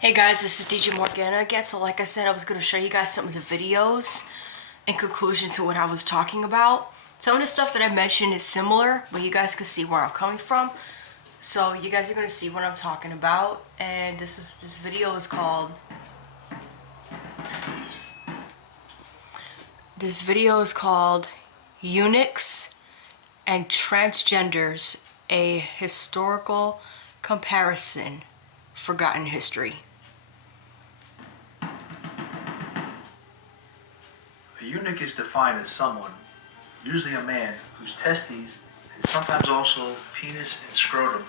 Hey guys, this is DJ Morgana again. So like I said, I was going to show you guys some of the videos in conclusion to what I was talking about. Some of the stuff that I mentioned is similar, but you guys can see where I'm coming from. So you guys are going to see what I'm talking about. And this video is called Eunuchs and Transgenders, a historical comparison, forgotten history. A eunuch is defined as someone, usually a man, whose testes, and sometimes also penis and scrotum,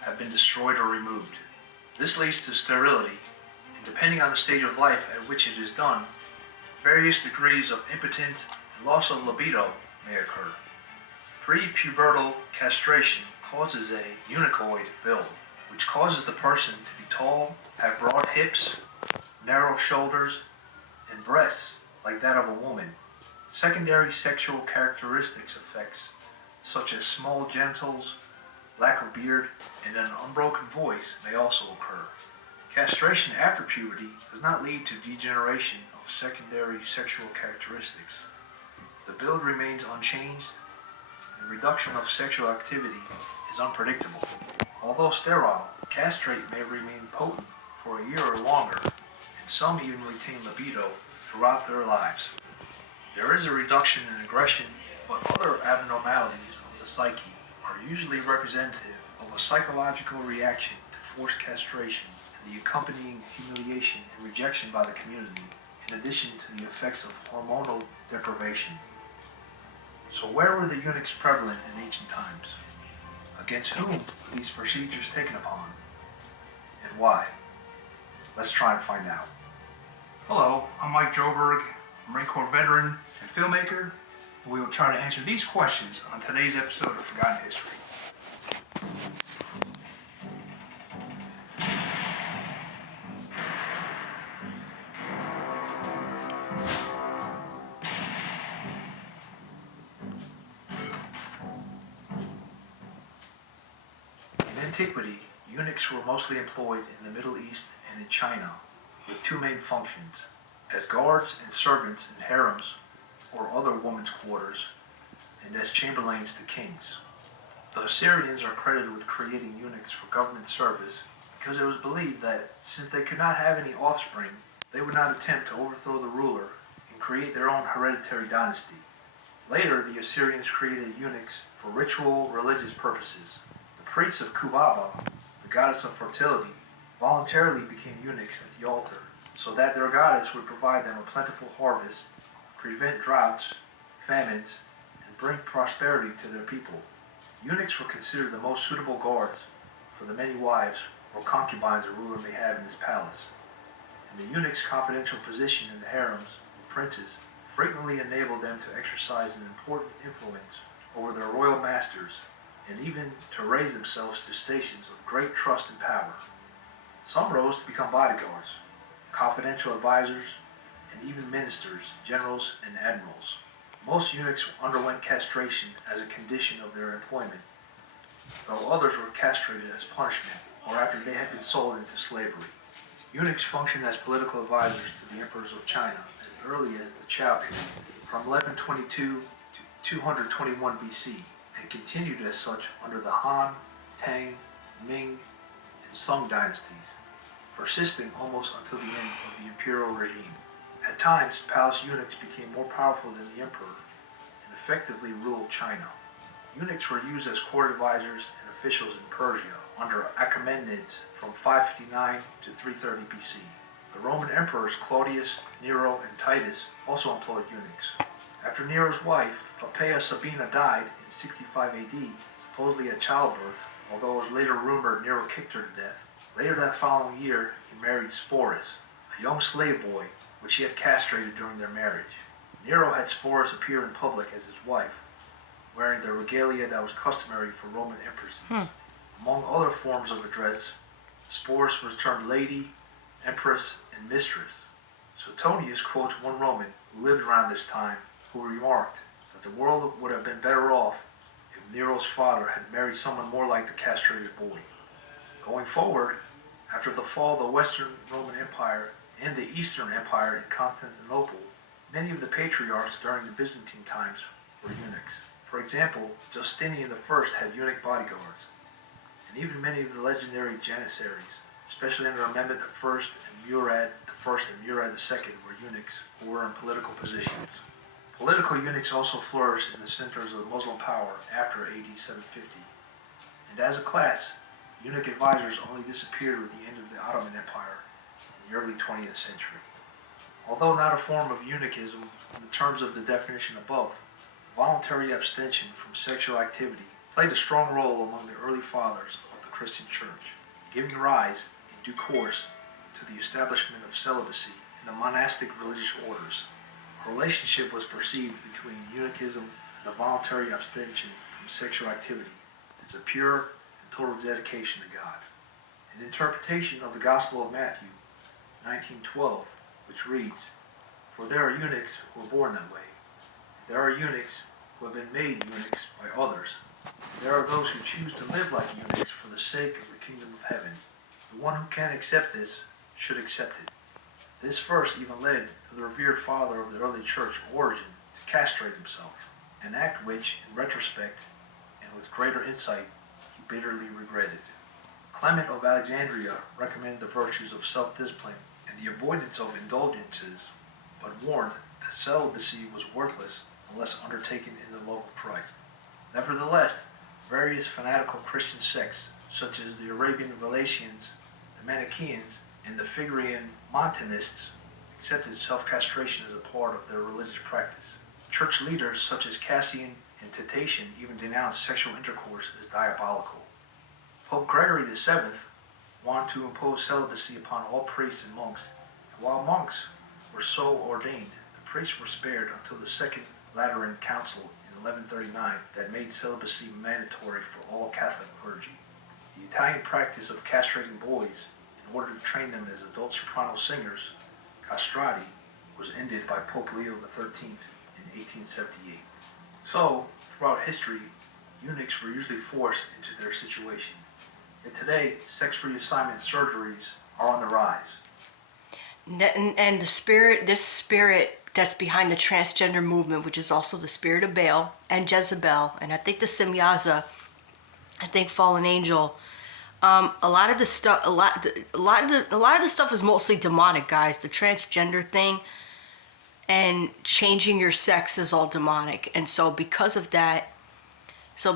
have been destroyed or removed. This leads to sterility, and depending on the stage of life at which it is done, various degrees of impotence and loss of libido may occur. Pre-pubertal castration causes a eunuchoid build, which causes the person to be tall, have broad hips, narrow shoulders, and breasts like that of a woman. Secondary sexual characteristics effects, such as small genitals, lack of beard, and an unbroken voice may also occur. Castration after puberty does not lead to degeneration of secondary sexual characteristics. The build remains unchanged, and the reduction of sexual activity is unpredictable. Although sterile, castrate may remain potent for a year or longer, and some even retain libido throughout their lives. There is a reduction in aggression, but other abnormalities of the psyche are usually representative of a psychological reaction to forced castration and the accompanying humiliation and rejection by the community, in addition to the effects of hormonal deprivation. So where were the eunuchs prevalent in ancient times? Against whom were these procedures taken upon? And why? Let's try and find out. Hello, I'm Mike Joberg, Marine Corps veteran and filmmaker, and we will try to answer these questions on today's episode of Forgotten History. In antiquity, eunuchs were mostly employed in the Middle East and in China, with two main functions: as guards and servants in harems or other women's quarters, and as chamberlains to kings. The Assyrians are credited with creating eunuchs for government service because it was believed that since they could not have any offspring, they would not attempt to overthrow the ruler and create their own hereditary dynasty. Later, the Assyrians created eunuchs for ritual religious purposes. The priests of Kubaba, the goddess of fertility, voluntarily became eunuchs at the altar so that their goddess would provide them a plentiful harvest, prevent droughts, famines, and bring prosperity to their people. Eunuchs were considered the most suitable guards for the many wives or concubines a ruler may have in his palace. And the eunuch's confidential position in the harems of princes frequently enabled them to exercise an important influence over their royal masters and even to raise themselves to stations of great trust and power. Some rose to become bodyguards, confidential advisors, and even ministers, generals, and admirals. Most eunuchs underwent castration as a condition of their employment, though others were castrated as punishment or after they had been sold into slavery. Eunuchs functioned as political advisors to the emperors of China as early as the Chao period, from 1122 to 221 BC, and continued as such under the Han, Tang, Ming, and Sung dynasties, persisting almost until the end of the imperial regime. At times, palace eunuchs became more powerful than the emperor and effectively ruled China. Eunuchs were used as court advisors and officials in Persia under Achaemenids from 559 to 330 BC. The Roman emperors Claudius, Nero, and Titus also employed eunuchs. After Nero's wife, Poppaea Sabina, died in 65 AD, supposedly at childbirth, although it was later rumored Nero kicked her to death. Later that following year, he married Sporus, a young slave boy, which he had castrated during their marriage. Nero had Sporus appear in public as his wife, wearing the regalia that was customary for Roman empresses. Among other forms of address, Sporus was termed lady, empress, and mistress. Suetonius quotes one Roman who lived around this time, who remarked that the world would have been better off if Nero's father had married someone more like the castrated boy. Going forward, After the fall of the Western Roman Empire and the Eastern Empire in Constantinople, many of the patriarchs during the Byzantine times were eunuchs. For example, Justinian I had eunuch bodyguards, and even many of the legendary Janissaries, especially under Mehmed I and Murad I and Murad II, were eunuchs who were in political positions. Political eunuchs also flourished in the centers of Muslim power after AD 750, and as a class, eunuch advisors only disappeared with the end of the Ottoman Empire in the early 20th century. Although not a form of eunuchism in the terms of the definition above, voluntary abstention from sexual activity played a strong role among the early fathers of the Christian Church, giving rise, in due course, to the establishment of celibacy in the monastic religious orders. A relationship was perceived between eunuchism and the voluntary abstention from sexual activity as a pure and total dedication to God. An interpretation of the Gospel of Matthew 19:12, which reads, "For there are eunuchs who are born that way. There are eunuchs who have been made eunuchs by others. There are those who choose to live like eunuchs for the sake of the kingdom of heaven. The one who can accept this should accept it." This verse even led to the revered father of the early church, Origen, to castrate himself, an act which, in retrospect, and with greater insight, he bitterly regretted. Clement of Alexandria recommended the virtues of self-discipline and the avoidance of indulgences, but warned that celibacy was worthless unless undertaken in the love of Christ. Nevertheless, various fanatical Christian sects, such as the Arabian Valesians, the Manichaeans, and the Phrygian Montanists, accepted self-castration as a part of their religious practice. Church leaders such as Cassian and Tatian even denounced sexual intercourse as diabolical. Pope Gregory VII wanted to impose celibacy upon all priests and monks, and while monks were so ordained, the priests were spared until the Second Lateran Council in 1139 that made celibacy mandatory for all Catholic clergy. The Italian practice of castrating boys in order to train them as adult soprano singers, castrati, was ended by Pope Leo XIII in 1878. So, throughout history, eunuchs were usually forced into their situation. Yet today, sex reassignment surgeries are on the rise. And this spirit that's behind the transgender movement, which is also the spirit of Baal and Jezebel, and I think the Semyaza, I think fallen angel. A lot of the stuff is mostly demonic, guys. The transgender thing and changing your sex is all demonic, and so because of that,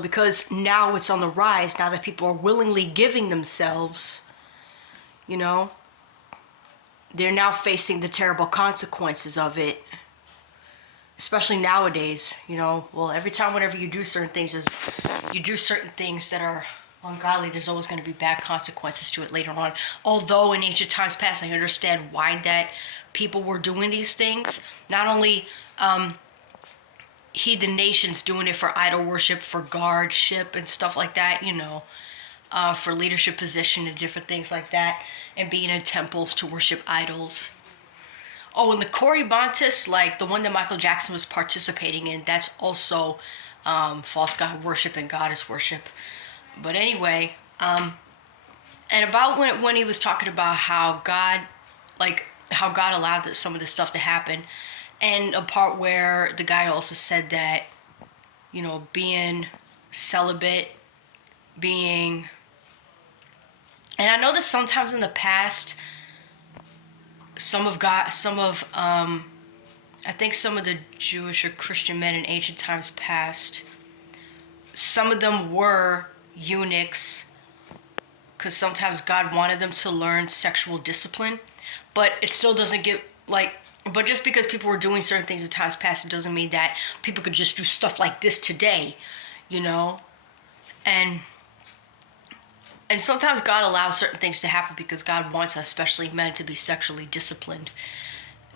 because now it's on the rise, now that people are willingly giving themselves, they're now facing the terrible consequences of it. Especially nowadays, every time whenever you do certain things, that are ungodly, there's always going to be bad consequences to it later on. Although in ancient times past, I understand why that people were doing these things. Not only heathen nations doing it for idol worship, for guardship and stuff like that, for leadership position and different things like that, and being in temples to worship idols. Oh, and the Corybantis, like the one that Michael Jackson was participating in, that's also false god worship and goddess worship. But anyway, and about when he was talking about how God allowed some of this stuff to happen, and a part where the guy also said that, being celibate, and I know that sometimes in the past, I think some of the Jewish or Christian men in ancient times past, some of them were eunuchs because sometimes God wanted them to learn sexual discipline, but it still doesn't get but just because people were doing certain things in times past, it doesn't mean that people could just do stuff like this today, and sometimes God allows certain things to happen because God wants us, especially men, to be sexually disciplined.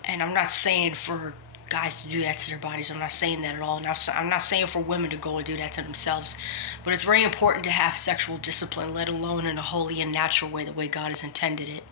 And I'm not saying for guys to do that to their bodies. I'm not saying that at all. And I'm not saying for women to go and do that to themselves. But it's very important to have sexual discipline, let alone in a holy and natural way, the way God has intended it.